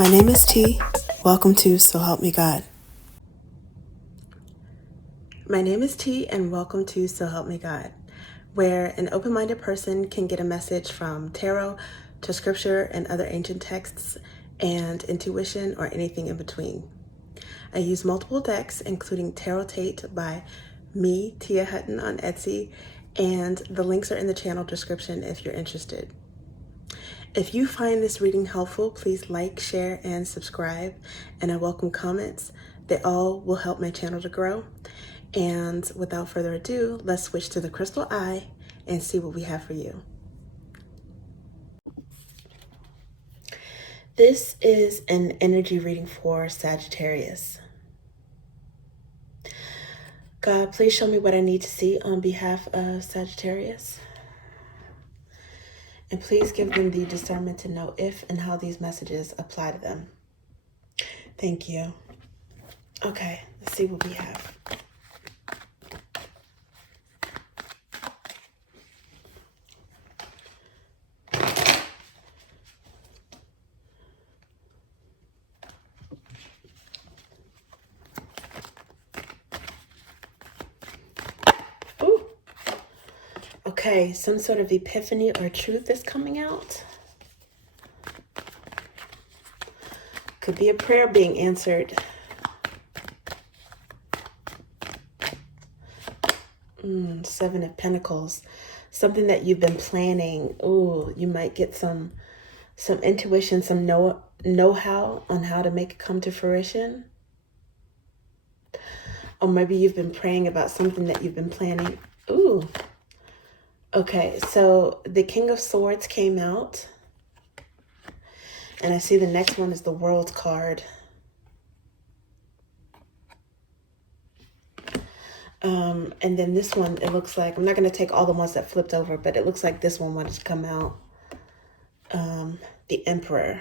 My name is T. Welcome to So Help Me God. My name is T, and welcome to So Help Me God, where an open-minded person can get a message from tarot to scripture and other ancient texts and intuition or anything in between. I use multiple decks, including Tarot Tate by me, Tia Hutton, on Etsy, and the links are in the channel description if you're interested. If you find this reading helpful, please like, share, and subscribe, and I welcome comments. They all will help my channel to grow. And without further ado, let's switch to the crystal eye and see what we have for you. This is an energy reading for Sagittarius. God, please show me what I need to see on behalf of Sagittarius. And please give them the discernment to know if and how these messages apply to them. Thank you. Okay, let's see what we have. Ooh. Okay, some sort of epiphany or truth is coming out. Could be a prayer being answered. Seven of Pentacles. Something that you've been planning. Ooh, you might get some intuition, some know-how on how to make it come to fruition. Or maybe you've been praying about something that you've been planning. Ooh. Okay, so the King of Swords came out. And I see the next one is the World card. And then this one, it looks like, I'm not going to take all the ones that flipped over, but it looks like this one wanted to come out. The Emperor.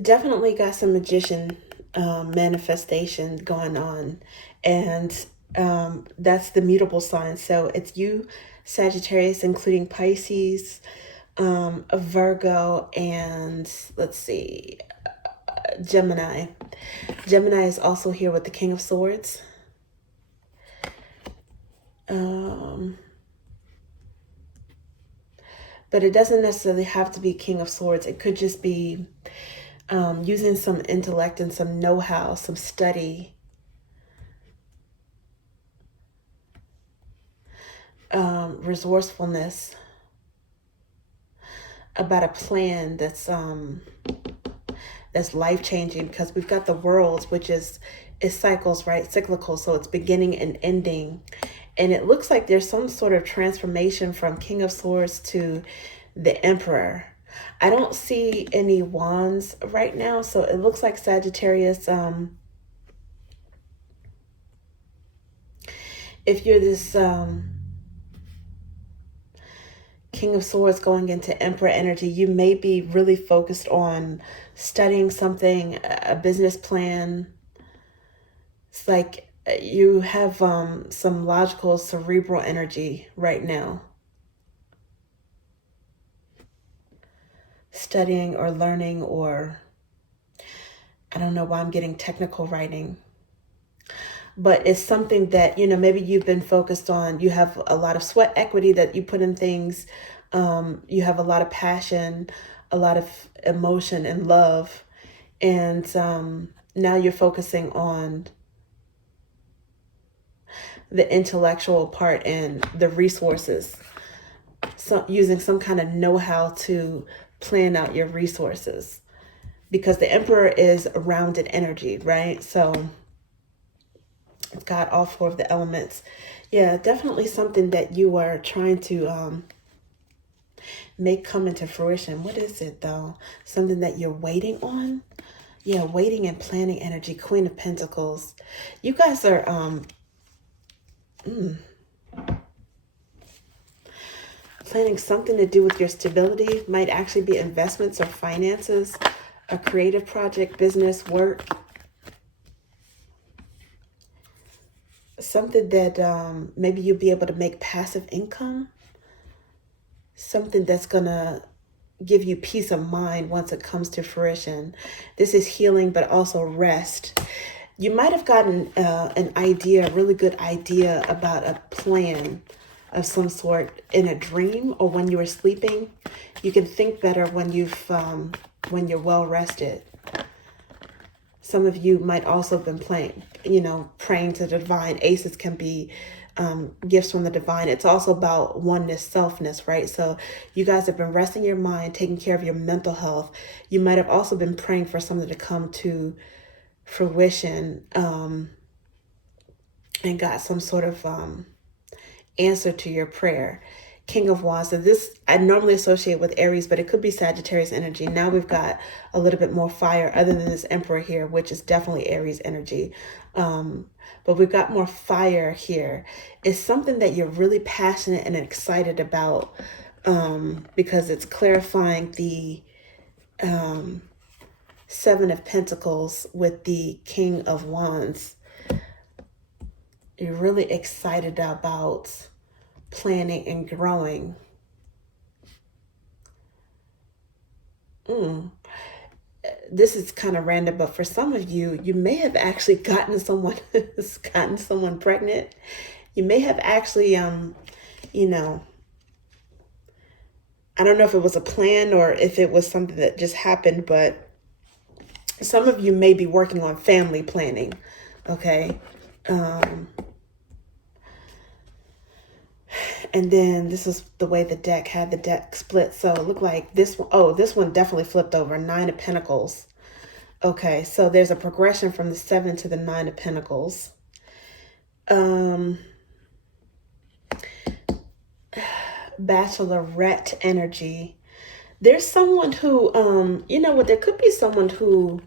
Definitely got some magician manifestation going on. And that's the mutable sign. So it's you, Sagittarius, including Pisces, a Virgo, and let's see, Gemini. Gemini is also here with the King of Swords. But it doesn't necessarily have to be King of Swords. It could just be using some intellect and some know-how, some study. Resourcefulness about a plan that's life-changing, because we've got the World, which is cycles, right? Cyclical, so it's beginning and ending. And it looks like there's some sort of transformation from King of Swords to the Emperor. I don't see any wands right now, so it looks like Sagittarius, if you're this King of Swords going into Emperor energy, you may be really focused on studying something, a business plan. It's like you have some logical, cerebral energy right now. Studying or learning, or I don't know why I'm getting technical writing. But it's something that, you know, maybe you've been focused on. You have a lot of sweat equity that you put in things. You have a lot of passion, a lot of emotion and love. And now you're focusing on the intellectual part and the resources. So using some kind of know-how to plan out your resources. Because the Emperor is a rounded energy, right? So it's got all four of the elements. Yeah, definitely something that you are trying to make come into fruition. What is it, though? Something that you're waiting on? Yeah, waiting and planning energy. Queen of Pentacles. You guys are planning something to do with your stability. Might actually be investments or finances, a creative project, business, work. Something that maybe you'll be able to make passive income something that's going to give you peace of mind once it comes to fruition. This is healing, but also rest. You might have gotten an idea, a really good idea about a plan of some sort in a dream or when you were sleeping. You can think better when you're well rested. Some of you might also have been praying to the divine. Aces can be gifts from the divine. It's also about oneness, selfness, right? So you guys have been resting your mind, taking care of your mental health. You might have also been praying for something to come to fruition, and got some sort of answer to your prayer. King of Wands. So this I normally associate with Aries, but it could be Sagittarius energy. Now we've got a little bit more fire other than this Emperor here, which is definitely Aries energy. But we've got more fire here. It's something that you're really passionate and excited about, because it's clarifying the Seven of Pentacles with the King of Wands. You're really excited about planning and growing. This is kind of random, but for some of you, you may have actually gotten someone pregnant. You may have actually, I don't know if it was a plan or if it was something that just happened, but some of you may be working on family planning. Okay. And then this is the way the deck had the deck split. So it looked like this one. Oh, this one definitely flipped over. 9 of Pentacles. Okay, so there's a progression from the 7 to the 9 of Pentacles. Bachelorette energy. There's someone who, there could be someone who,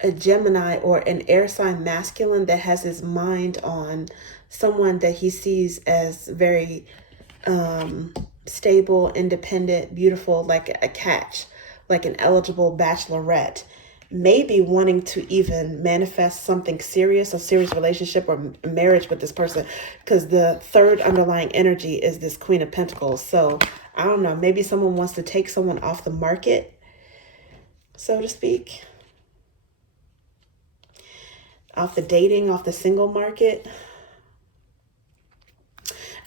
a Gemini or an air sign masculine that has his mind on someone that he sees as very stable, independent, beautiful, like a catch, like an eligible bachelorette, maybe wanting to even manifest something serious, a serious relationship or marriage with this person, because the third underlying energy is this Queen of Pentacles. So I don't know, maybe someone wants to take someone off the market, so to speak, off the dating, off the single market.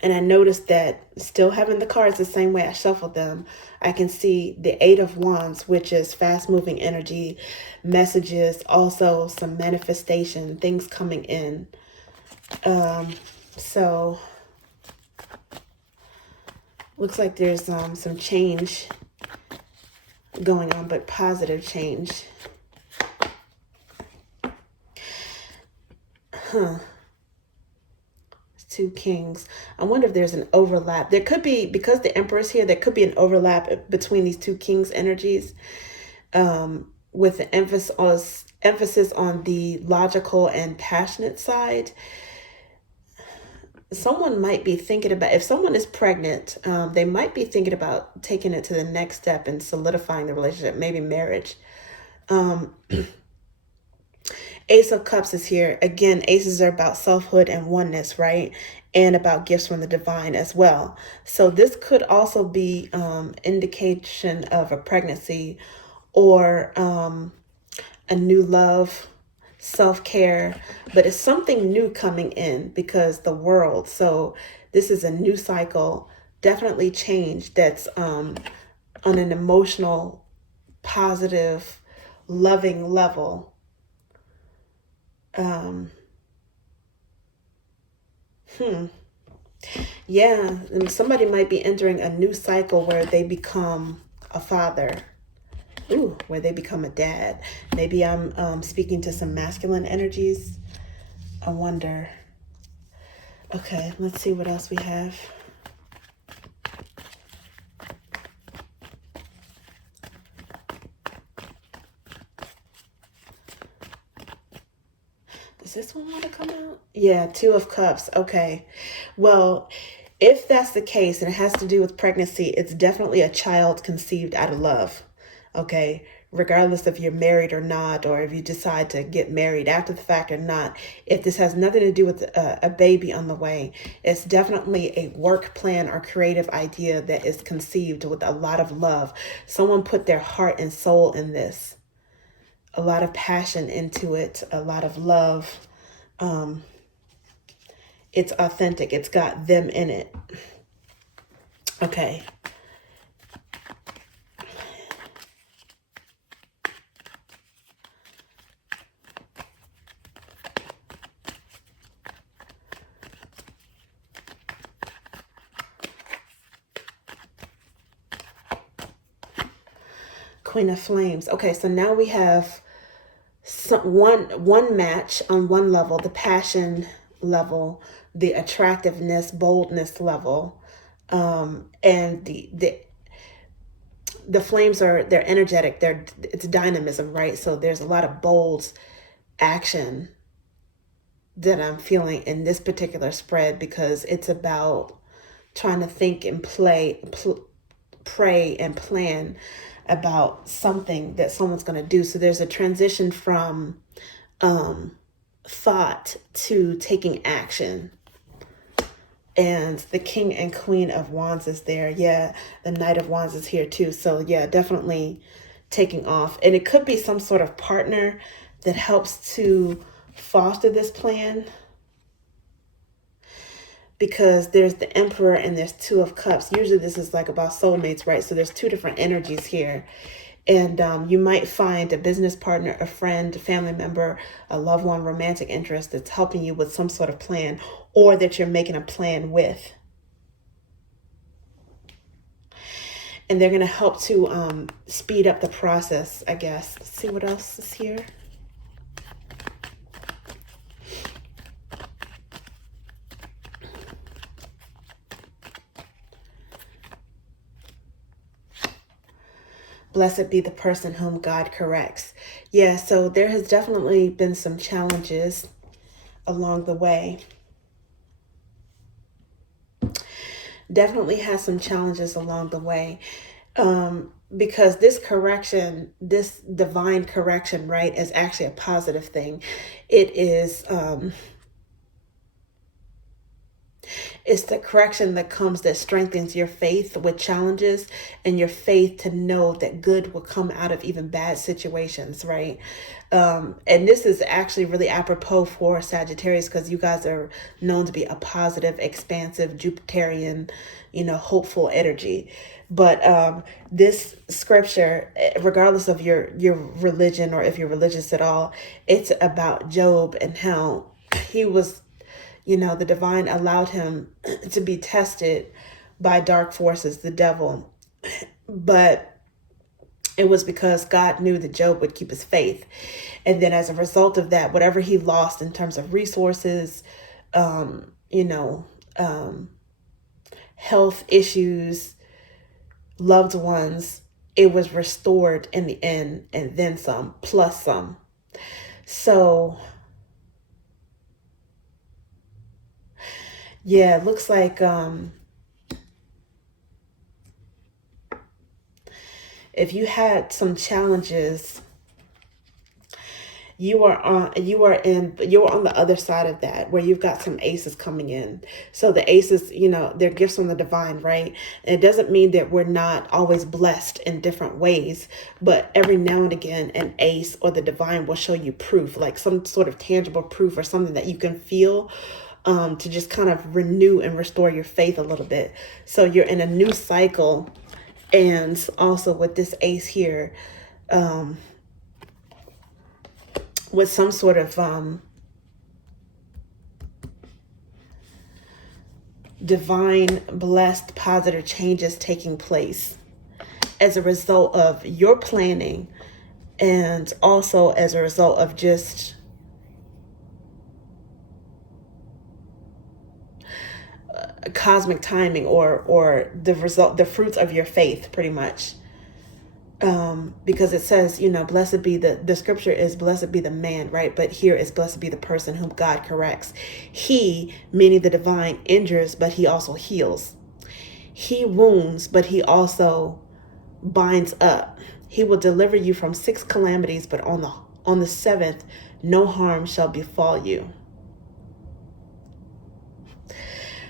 And I noticed that still having the cards the same way I shuffled them, I can see the 8 of Wands, which is fast-moving energy, messages, also some manifestation, things coming in. So looks like there's some change going on, but positive change. Two Kings. I wonder if there's an overlap. There could be, because the Emperor's here, there could be an overlap between these two Kings energies, with an emphasis on the logical and passionate side. Someone might be thinking about, if someone is pregnant, they might be thinking about taking it to the next step and solidifying the relationship, maybe marriage. Ace of Cups is here. Again, aces are about selfhood and oneness, right? And about gifts from the divine as well. So this could also be indication of a pregnancy or a new love, self-care, but it's something new coming in because the world. So this is a new cycle, definitely change that's on an emotional, positive, loving level. Yeah, and somebody might be entering a new cycle where they become a father. Ooh, where they become a dad. Maybe I'm speaking to some masculine energies. I wonder. Okay, let's see what else we have. Does this one want to come out? Yeah, 2 of Cups. Okay. Well, if that's the case and it has to do with pregnancy, it's definitely a child conceived out of love. Okay. regardless if you're married or not, or if you decide to get married after the fact or not, if this has nothing to do with a baby on the way, it's definitely a work plan or creative idea that is conceived with a lot of love. Someone put their heart and soul in this, a lot of passion into it, a lot of love. It's authentic. It's got them in it. Okay. Queen of Flames. Okay, so now we have one match on one level, the passion level, the attractiveness, boldness level, and the flames they're energetic. It's dynamism, right? So there's a lot of bold action that I'm feeling in this particular spread, because it's about trying to think and pray and plan about something that someone's going to do. So there's a transition from thought to taking action. And the King and Queen of Wands is there. Yeah, the Knight of Wands is here too. So yeah, definitely taking off. And it could be some sort of partner that helps to foster this plan, because there's the Emperor and there's Two of Cups. Usually this is like about soulmates, right? So there's two different energies here. And you might find a business partner, a friend, a family member, a loved one, romantic interest that's helping you with some sort of plan, or that you're making a plan with. And they're going to help to speed up the process, I guess. Let's see what else is here. Blessed be the person whom God corrects. Yeah, so there has definitely been some challenges along the way. Definitely has some challenges along the way. Because this correction, this divine correction, right, is actually a positive thing. It is... it's the correction that comes that strengthens your faith with challenges, and your faith to know that good will come out of even bad situations, right? And this is actually really apropos for Sagittarius, because you guys are known to be a positive, expansive, Jupiterian, hopeful energy. But this scripture, regardless of your religion or if you're religious at all, it's about Job and how he was... the divine allowed him to be tested by dark forces, the devil. But it was because God knew that Job would keep his faith. And then as a result of that, whatever he lost in terms of resources, health issues, loved ones, it was restored in the end, and then some, plus some. So... yeah, it looks like if you had some challenges, you are on the other side of that, where you've got some aces coming in. So the aces, they're gifts from the divine, right? And it doesn't mean that we're not always blessed in different ways, but every now and again, an ace or the divine will show you proof, like some sort of tangible proof or something that you can feel, to just kind of renew and restore your faith a little bit. So you're in a new cycle. And also with this ace here, with some sort of divine, blessed, positive changes taking place as a result of your planning, and also as a result of just cosmic timing, or the fruits of your faith, pretty much. Because it says, blessed be the scripture is blessed be the man, right? But here is blessed be the person whom God corrects. He, meaning the divine, injures, but he also heals. He wounds, but he also binds up. He will deliver you from 6 calamities, but on the 7th, no harm shall befall you.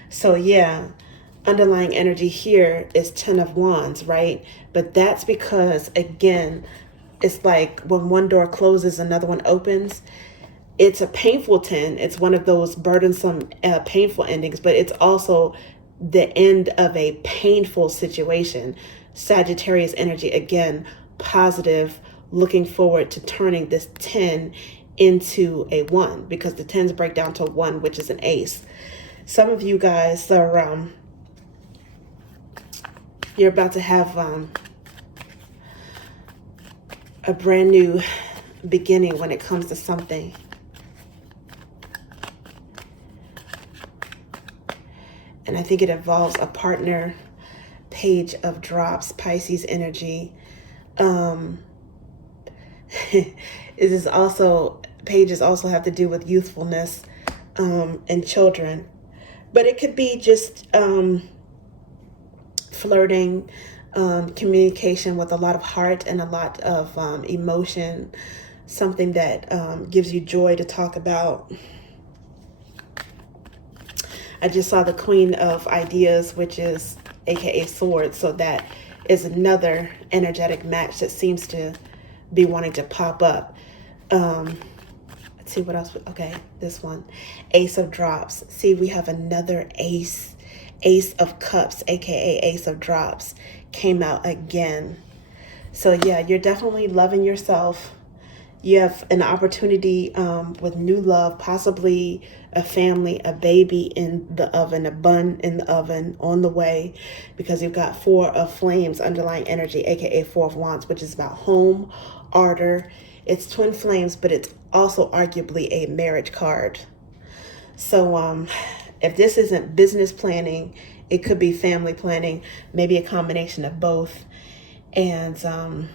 So yeah, underlying energy here is 10 of Wands, right? But that's because, again, it's like when one door closes, another one opens. It's a painful 10. It's one of those burdensome, painful endings, but it's also the end of a painful situation. Sagittarius energy, again, positive, looking forward to turning this 10 into a 1, because the 10s break down to 1, which is an ace. Some of you guys are, you're about to have a brand new beginning when it comes to something. And I think it involves a partner. Page of Drops, Pisces energy. It is also, pages also have to do with youthfulness and children. But it could be just flirting, communication with a lot of heart and a lot of emotion, something that gives you joy to talk about. I just saw the Queen of Ideas, which is aka Swords, so that is another energetic match that seems to be wanting to pop up. Let's see what else. Okay, this one, Ace of Drops. See, we have another ace. Ace of Cups, aka Ace of Drops, came out again. So yeah, you're definitely loving yourself. You have an opportunity with new love, possibly a family, a baby in the oven, a bun in the oven on the way, because you've got 4 of Flames, underlying energy, aka 4 of Wands, which is about home, ardor. It's twin flames, but it's also arguably a marriage card. So if this isn't business planning, it could be family planning, maybe a combination of both. And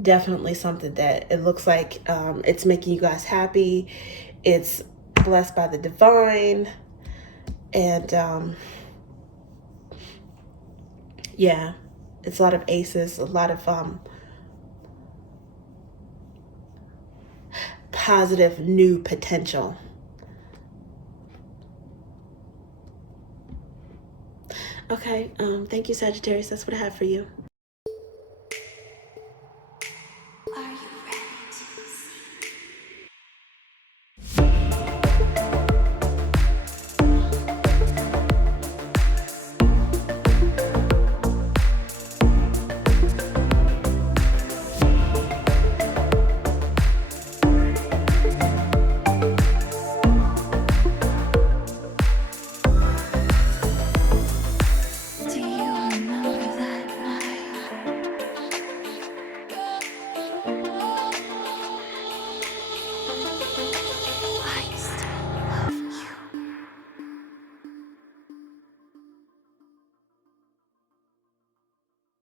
definitely something that it looks like it's making you guys happy. It's blessed by the divine. And yeah, it's a lot of aces, a lot of positive new potential. Okay, thank you, Sagittarius. That's what I have for you.